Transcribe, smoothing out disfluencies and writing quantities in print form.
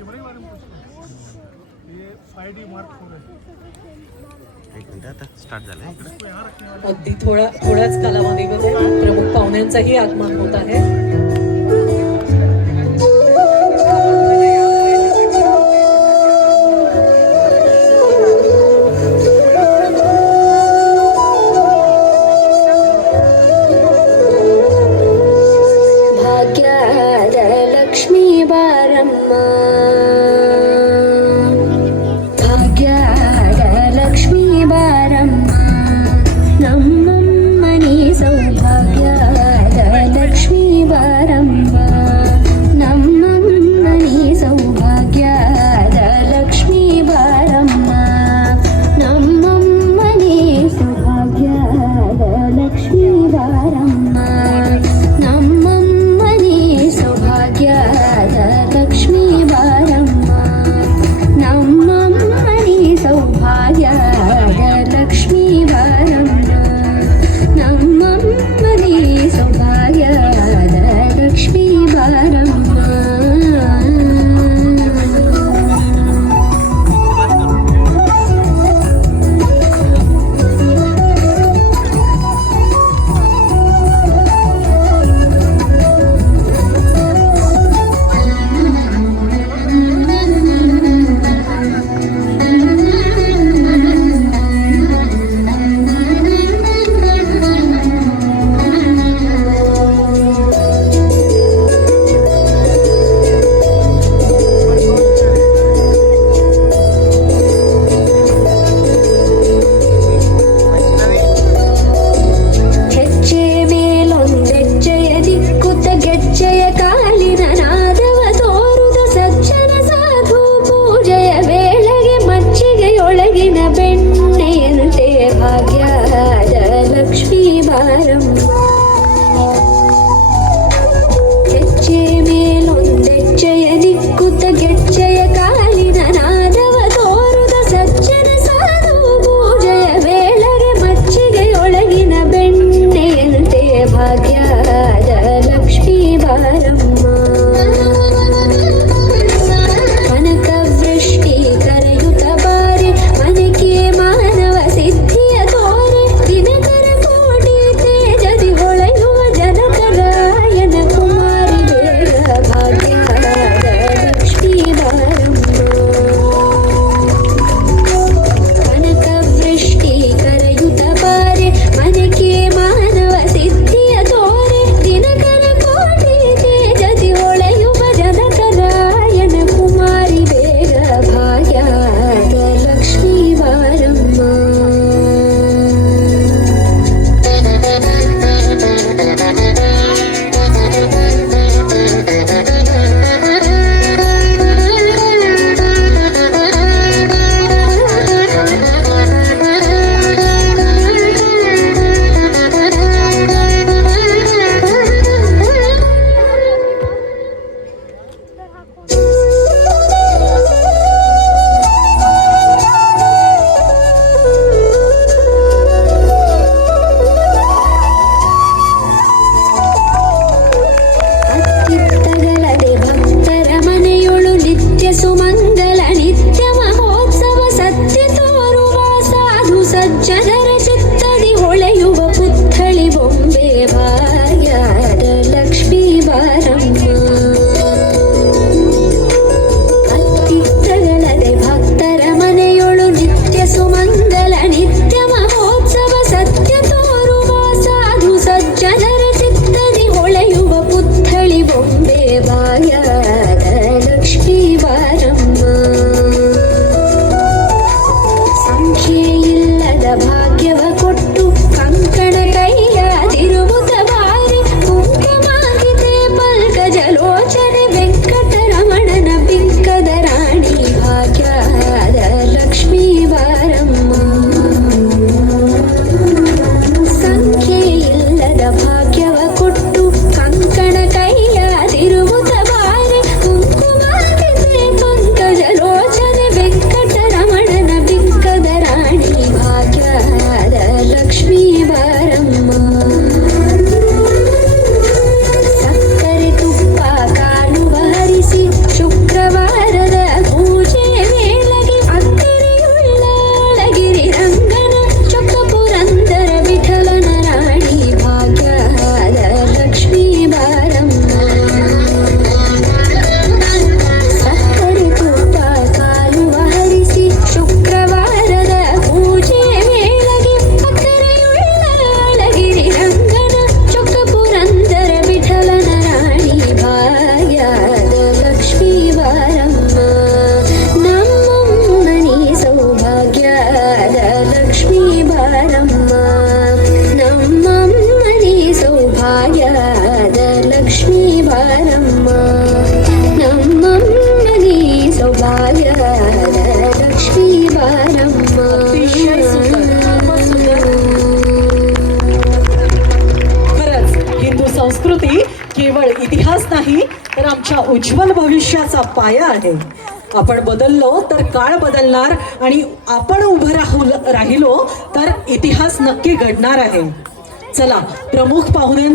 कैमरे के बारे में पूछना। ये 5D Mark 4 है। एक मिनिट आता स्टार्ट झालं आहे इकडे. इसको यहाँ रखने वाला अगदी थोड्याच कालावधीमध्ये प्रमुख पाहुण्यांचंही आगमन होत आहे. ಭಾಗ್ಯದ ಲಕ್ಷ್ಮೀ ಬಾರಮ್ಮ, ಭಾಗ್ಯದ ಲಕ್ಷ್ಮೀ ಬಾರಮ್ಮ, ನಮ್ಮಮ್ಮನಿ ಸೌಭಾಗ್ಯದ ಲಕ್ಷ್ಮೀ ಬಾರಮ್ಮ, ನಮ್ಮಮ್ಮನಿ ಸೌಭಾಗ್ಯದ ಲಕ್ಷ್ಮೀ ಬಾರಮ್ಮ, ನಮ್ಮಮ್ಮನಿ ಸೌಭಾಗ್ಯದ ಲಕ್ಷ್ಮೀ ಬಾರಮ್ಮ, ನಮ್ಮಮ್ಮನಿ ಸೌಭಾಗ್ಯದ ಲಕ್ಷ್ಮೀ ಬಾರಮ್ಮ, ನಮ್ಮಮ್ಮನಿ ಸೌಭಾಗ್ಯದ ಲಕ್ಷ್ಮೀ ಬಾರಮ್ಮ, ನಮ್ಮಮ್ಮನಿ ಸೌಭಾಗ್ಯದ ಲಕ್ಷ್ಮೀ ಬಾರಮ್ಮ. भविष्याचा पाया आहे. आपण बदललो तर काळ बदलणार आणि आपण उभं राहिलो तर इतिहास नक्की घडणार आहे. चला प्रमुख पाहुण्यांचा